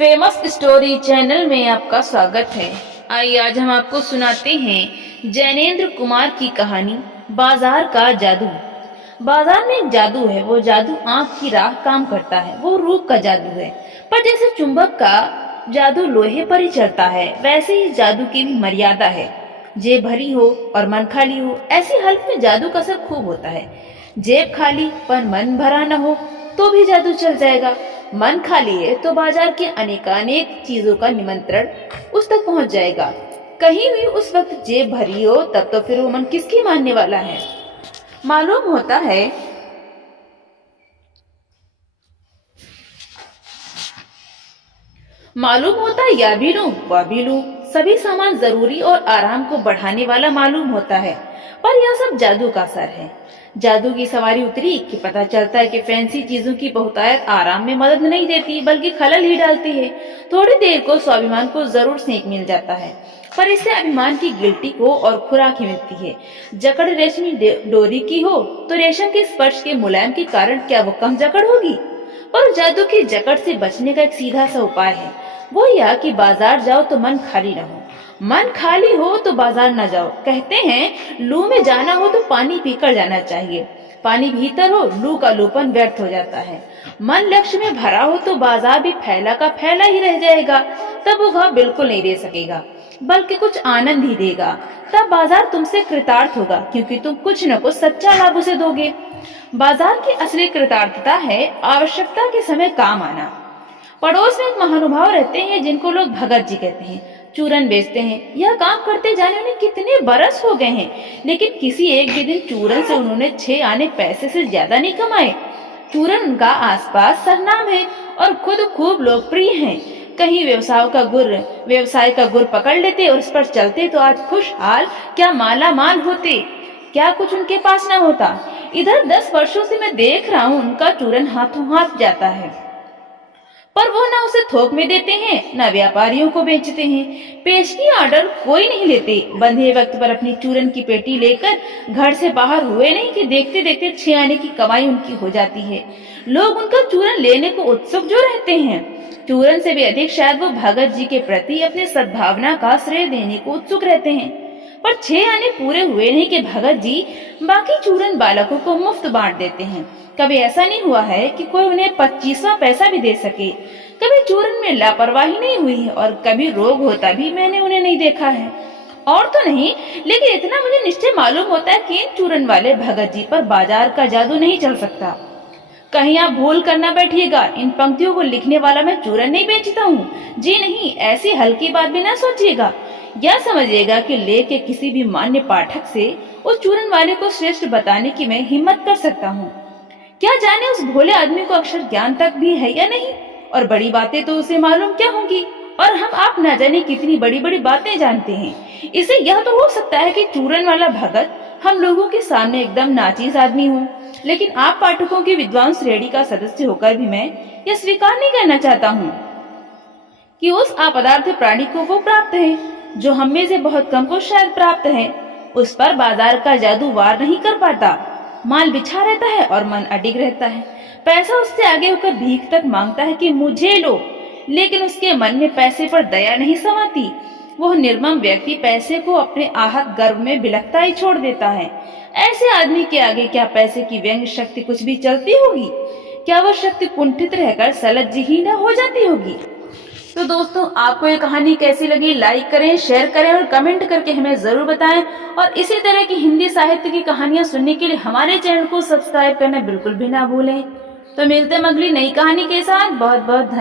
Famous story channel में आपका स्वागत है। आइए आज हम आपको सुनाते हैं जैनेन्द्र कुमार की कहानी बाजार का जादू। बाजार में एक जादू है, वो जादू आंख की राह काम करता है। वो रूप का जादू है, पर जैसे चुंबक का जादू लोहे पर ही चलता है, वैसे ही जादू की भी मर्यादा है। जेब भरी हो और मन खाली हो, ऐसी हालत में जादू का असर खूब होता है। जेब खाली पर मन भरा न हो तो भी जादू चल जाएगा। मन खाली है तो बाजार के अनेकानेक चीजों का निमंत्रण उस तक पहुंच जाएगा। कहीं भी उस वक्त जेब भरी हो तब तो फिर वो मन किसकी मानने वाला है। मालूम होता है यह भी लूं वह भी लूं, सभी सामान जरूरी और आराम को बढ़ाने वाला मालूम होता है, पर यह सब जादू का असर है। जादू की सवारी उतरी कि पता चलता है कि फैंसी चीजों की बहुतायत आराम में मदद नहीं देती बल्कि खलल ही डालती है। थोड़ी देर को स्वाभिमान को जरूर सेंक मिल जाता है, पर इससे अभिमान की गिल्टी को और खुराक ही मिलती है। जकड़ रेशमी डोरी की हो तो रेशम के स्पर्श के मुलायम के कारण क्या वो कम जकड़ होगी? पर जादू की जकड़ से बचने का एक सीधा सा उपाय है, वो यह कि बाजार जाओ तो मन खाली न हो, मन खाली हो तो बाजार न जाओ। कहते हैं लू में जाना हो तो पानी पीकर जाना चाहिए, पानी भीतर हो लू का लूपन व्यर्थ हो जाता है। मन लक्ष्य में भरा हो तो बाजार भी फैला का फैला ही रह जाएगा, तब वो घाव बिल्कुल नहीं दे सकेगा बल्कि कुछ आनंद ही देगा। तब बाजार तुमसे कृतार्थ होगा क्योंकि तुम कुछ न कुछ सच्चा लाभ उसे दोगे। बाजार की असली कृतार्थता है आवश्यकता के समय काम आना। पड़ोस में एक महानुभाव रहते हैं जिनको लोग भगत जी कहते हैं। चूरन बेचते हैं। यह काम करते जाने उन्हें कितने बरस हो गए हैं, लेकिन किसी एक भी दिन चूरन से उन्होंने 6 आने पैसे से ज्यादा नहीं कमाए। चूरन उनका आसपास सरनाम है और खुद खूब लोकप्रिय हैं। कहीं व्यवसाय का गुर पकड़ लेते और उस पर चलते तो आज खुशहाल क्या माला माल होते, क्या कुछ उनके पास न होता। इधर 10 वर्षों से मैं देख रहा हूँ उनका चूरन हाथों हाथ जाता है, पर वो ना उसे थोक में देते हैं न व्यापारियों को बेचते हैं। पेशगी ऑर्डर कोई नहीं लेते। बंधे वक्त पर अपनी चूरन की पेटी लेकर घर से बाहर हुए नहीं कि देखते देखते 6 आने की कमाई उनकी हो जाती है। लोग उनका चूरन लेने को उत्सुक जो रहते हैं, चूरन से भी अधिक शायद वो भगत जी के प्रति अपने सद्भावना का श्रेय देने को उत्सुक रहते हैं। पर 6 आने पूरे हुए नहीं कि भगत जी बाकी चूरन बालकों को मुफ्त बांट देते हैं। कभी ऐसा नहीं हुआ है कि कोई उन्हें 25वां पैसा भी दे सके। कभी चूरन में लापरवाही नहीं हुई है और कभी रोग होता भी मैंने उन्हें नहीं देखा है। और तो नहीं, लेकिन इतना मुझे निश्चय मालूम होता है कि इन चूरन वाले भगत जी पर बाजार का जादू नहीं चल सकता। कहीं आप भूल कर न बैठिएगा, इन पंक्तियों को लिखने वाला मैं चूरन नहीं बेचता हूँ। जी नहीं, ऐसी हल्की बात भी न सोचिएगा। यह समझिएगा कि लेके किसी भी मान्य पाठक से उस चूरन वाले को श्रेष्ठ बताने की मैं हिम्मत कर सकता हूँ। क्या जाने उस भोले आदमी को अक्षर ज्ञान तक भी है या नहीं, और बड़ी बातें तो उसे मालूम क्या होंगी, और हम आप न जाने कितनी बड़ी बड़ी बातें जानते हैं। इसे यह तो हो सकता है कि चूरन वाला भगत हम लोगों के सामने एकदम नाचीज आदमी हो, लेकिन आप पाठकों की विद्वान श्रेणी का सदस्य होकर भी मैं यह स्वीकार नहीं करना चाहता हूँ कि उस अपदार्थ प्राणी को वो प्राप्त है जो हम में से बहुत कम को शायद प्राप्त है। उस पर बाजार का जादू वार नहीं कर पाता। माल बिछा रहता है और मन अडिग रहता है। पैसा उससे आगे होकर भीख तक मांगता है कि मुझे लो, लेकिन उसके मन में पैसे पर दया नहीं समाती। वह निर्मम व्यक्ति पैसे को अपने आहत गर्व में बिलखता ही छोड़ देता है। ऐसे आदमी के आगे क्या पैसे की व्यंग शक्ति कुछ भी चलती होगी? क्या वह शक्ति कुंठित रहकर सलज्जहीन हो जाती होगी? तो दोस्तों, आपको ये कहानी कैसी लगी? लाइक करें, शेयर करें और कमेंट करके हमें जरूर बताएं। और इसी तरह की हिंदी साहित्य की कहानियां सुनने के लिए हमारे चैनल को सब्सक्राइब करना बिल्कुल भी ना भूलें। तो मिलते हैं अगली नई कहानी के साथ। बहुत बहुत धन्यवाद।